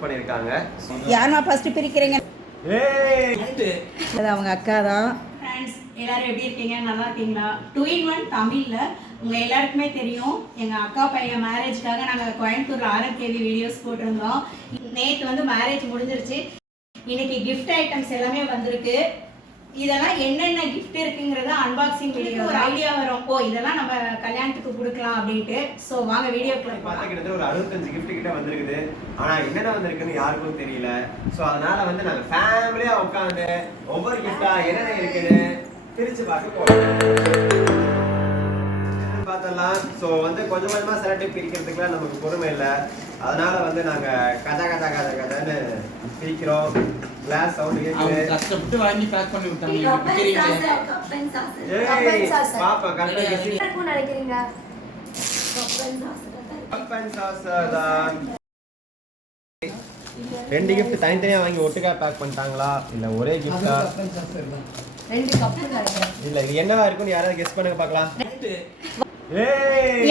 பண்ணிருக்காங்க. யாரா ஃபர்ஸ்ட் பிரிக்கிறீங்க? அது அவங்க அக்கா தான். ஃப்ரெண்ட்ஸ் எல்லாரும் எப்படி இருக்கீங்க? நல்லா இருக்கீங்களா? 2 in 1 தமிழ்ல உங்க எல்லாருக்குமே தெரியும். எங்க அக்கா பையன் மேரேஜ்க்காக நாங்க கோயம்புத்தூர்ல RMKV வீடியோஸ் போட்டிருந்தோம். நேற்று வந்து மேரேஜ் முடிஞ்சிருச்சு. இன்னைக்கு gift ஐட்டம்ஸ் எல்லாமே வந்திருக்கு. இதெல்லாம் என்னென்ன gift இருக்குங்கிறத அன்பாக்சிங் வீடியோ ஒரு ஐடியா வரும். ஓ இதெல்லாம் நம்ம கல்யாணத்துக்கு கொடுக்கலாம் அப்படின்ட்டு. ஸோ வாங்க வீடியோக்குள்ள பார்த்தா கிட்டத்தட்ட ஒரு 65 gift கிட்ட வந்திருக்குது. ஆனா என்னென்ன வந்திருக்குன்னு யாருக்கும் தெரியல. ஸோ அதனால வந்து நாங்க ஃபேமிலியா உட்காந்து ஒவ்வொரு கிஃப்டா என்னென்ன இருக்குன்னு பிரிச்சு பார்க்க போறோம். பார்த்தலாம். ஸோ வந்து கொஞ்சம் கொஞ்சமா செலக்டிவ் பிரிக்கிறதுக்குலாம் நமக்கு பொறுமை இல்லை. அதனால வந்து நாங்க கதன்னு பிரிக்கிறோம். கிளாஸ் சவுண்ட் கேக்குது. கஷ்டப்பட்டு வாங்கி பேக் பண்ணி விட்டாங்க. பாப்பா கரெக்ட்டா என்ன நினைக்கிறீங்க? கப்பன் சாஸ் தான். ரெண்டு gift தனித்தனியா வாங்கி ஒட்டுக்கா பேக் பண்ணிட்டாங்களா இல்ல ஒரே gift-ஆ? ரெண்டு கப் நினைக்கிறேன். இல்ல இது என்னவா இருக்குன்னு யாராவது கெஸ் பண்ணுங்க பார்க்கலாம்.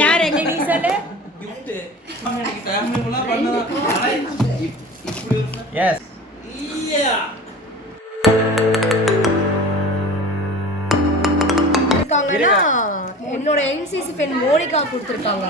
யார் என்ன நீ சொல்லு. gift இன்னைக்கு ஃபேமிலிக்குள்ள பண்ணதா. இப்படி எஸ் இருக்காங்கன்னா என்னோட NCC ஃப்ரெண்ட் மோனிகா கொடுத்திருக்காங்க.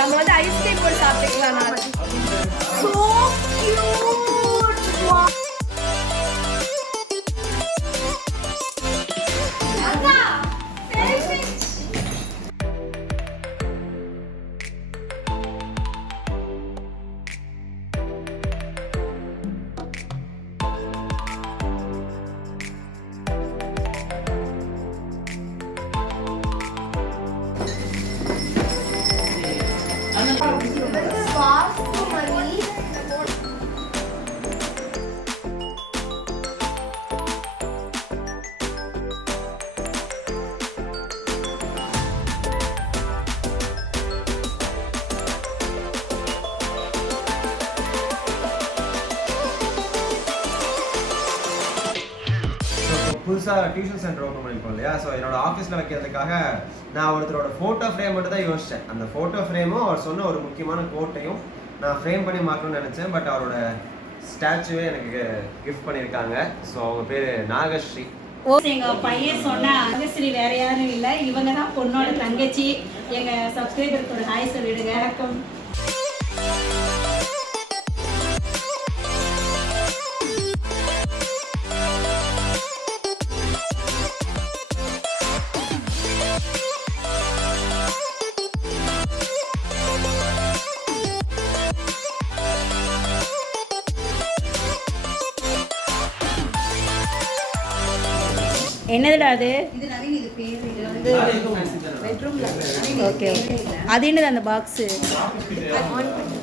நம்ம வந்து ஐஸ்கிரீம் போட்டு சாப்பிட்டுக்கலாம். So cute. அக்கா ஃபேவரட். புதுசாக டியூஷன் சென்டர் ஓப்பன் பண்ணியிருக்கோம் இல்லையா? ஸோ என்னோட ஆஃபீஸில் வைக்கிறதுக்காக நான் ஒருத்தரோட ஃபோட்டோ ஃப்ரேம் மட்டும் தான் யோசித்தேன். அந்த ஃபோட்டோ ஃப்ரேமும் அவர் சொன்ன ஒரு முக்கியமான கோட்டையும் நான் ஃப்ரேம் பண்ணி மாற்றணும்னு நினச்சேன். பட் அவரோட ஸ்டாச்சுவே எனக்கு கிஃப்ட் பண்ணியிருக்காங்க. ஸோ அவங்க பேர் நாகஸ்ரீ. எங்க பையன் சொன்ன நாகஸ்ரீ வேற யாரும் இல்லை, இவங்க தான் பொண்ணோட தங்கச்சி. எங்க சப்ஸ்கிரைபருக்கு ஒரு ஹாய் சொல்லிடுங்க. வணக்கம். என்னதுடா அது? இது நவீன், இது பேர் இது வந்து பெட்ரூம்ல. Okay okay. அது என்னது அந்த பாக்ஸ்? ஆன் பண்ணி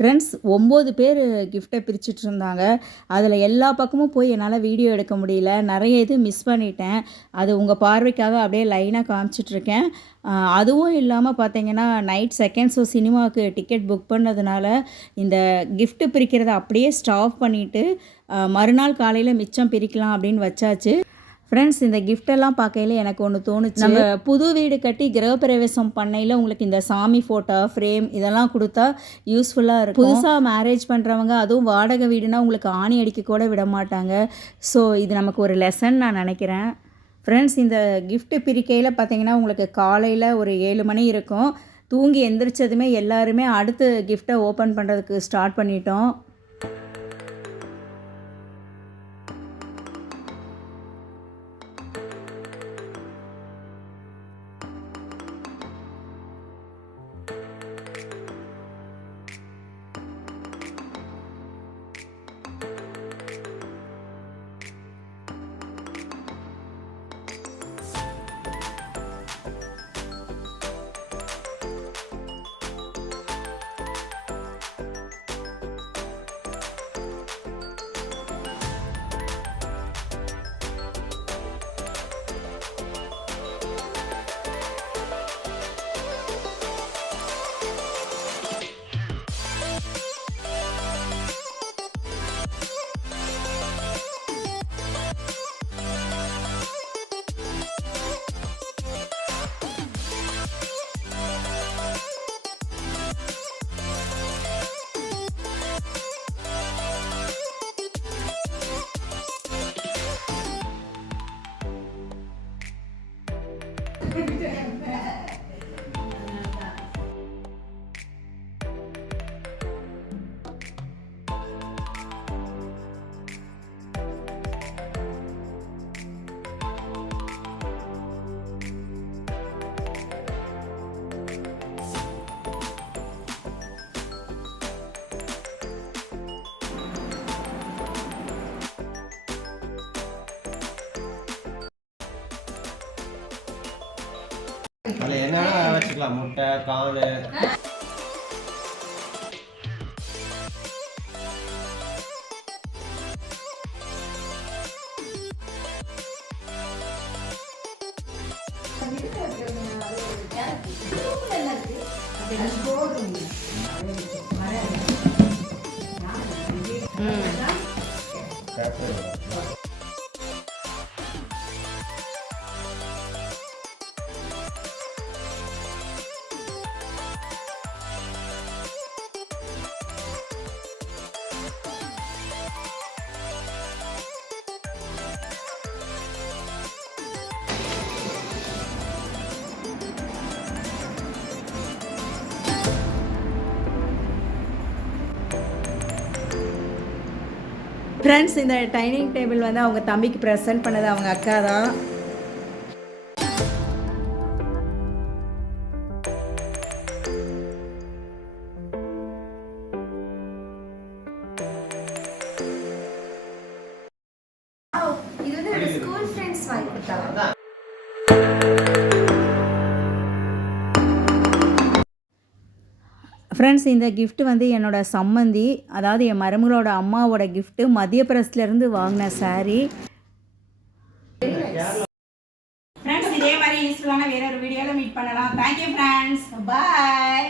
ஃப்ரெண்ட்ஸ் 9 பேர் கிஃப்ட்டை பிரிச்சுட்டு இருந்தாங்க. அதில் எல்லா பக்கமும் போய் என்னால் வீடியோ எடுக்க முடியல. நிறைய இது மிஸ் பண்ணிட்டேன். அது உங்கள் பார்வைக்காக அப்படியே லைனாக காமிச்சிட்ருக்கேன். அதுவும் இல்லாமல் பார்த்தீங்கன்னா நைட் செகண்ட் ஷோ சினிமாவுக்கு டிக்கெட் புக் பண்ணதுனால இந்த கிஃப்ட்டு பிரிக்கிறத அப்படியே ஸ்டாப் பண்ணிவிட்டு மறுநாள் காலையில் மிச்சம் பிரிக்கலாம் அப்படின்னு வச்சாச்சு. ஃப்ரெண்ட்ஸ் இந்த கிஃப்டெல்லாம் பார்க்கையில் எனக்கு ஒன்று தோணுச்சு. நம்ம புது வீடு கட்டி கிரகப்பிரவேசம் பண்ணையில் உங்களுக்கு இந்த சாமி ஃபோட்டோ ஃப்ரேம் இதெல்லாம் கொடுத்தா யூஸ்ஃபுல்லாக இருக்கும். புதுசாக மேரேஜ் பண்ணுறவங்க அதுவும் வாடகை வீடுனா உங்களுக்கு ஆணி அடிக்க கூட விட மாட்டாங்க. ஸோ இது நமக்கு ஒரு லெசன் நான் நினைக்கிறேன். ஃப்ரெண்ட்ஸ் இந்த கிஃப்ட்டு பிரிக்கையில் பார்த்தீங்கன்னா உங்களுக்கு காலையில் ஒரு 7 மணி இருக்கும். தூங்கி எந்திரிச்சதுமே எல்லாருமே அடுத்து கிஃப்ட்டை ஓப்பன் பண்ணுறதுக்கு ஸ்டார்ட் பண்ணிட்டோம். அதில் என்னன்னா வச்சுக்கலாம், முட்டை கால். ஃப்ரெண்ட்ஸ் இந்த டைனிங் டேபிள் வந்து அவங்க தம்பிக்கு ப்ரெசென்ட் பண்ணது அவங்க அக்கா தான். இது வந்து என்னோட ஸ்கூல் ஃப்ரெண்ட்ஸ் வாங்கி கொடுத்தாங்க. ஃப்ரெண்ட்ஸ் இந்த கிஃப்ட் வந்து என்னோடய சம்மந்தி, அதாவது என் மருமகளோட அம்மாவோட கிஃப்ட்டு மத்திய பிரஸ்லேருந்து வாங்கின சாரீ. ஃப்ரெண்ட்ஸ் இதே மாதிரி யூஸ்ஃபுல்லான வேற ஒரு வீடியோவில் மீட் பண்ணலாம். தேங்க்யூ ஃப்ரெண்ட்ஸ், பாய்.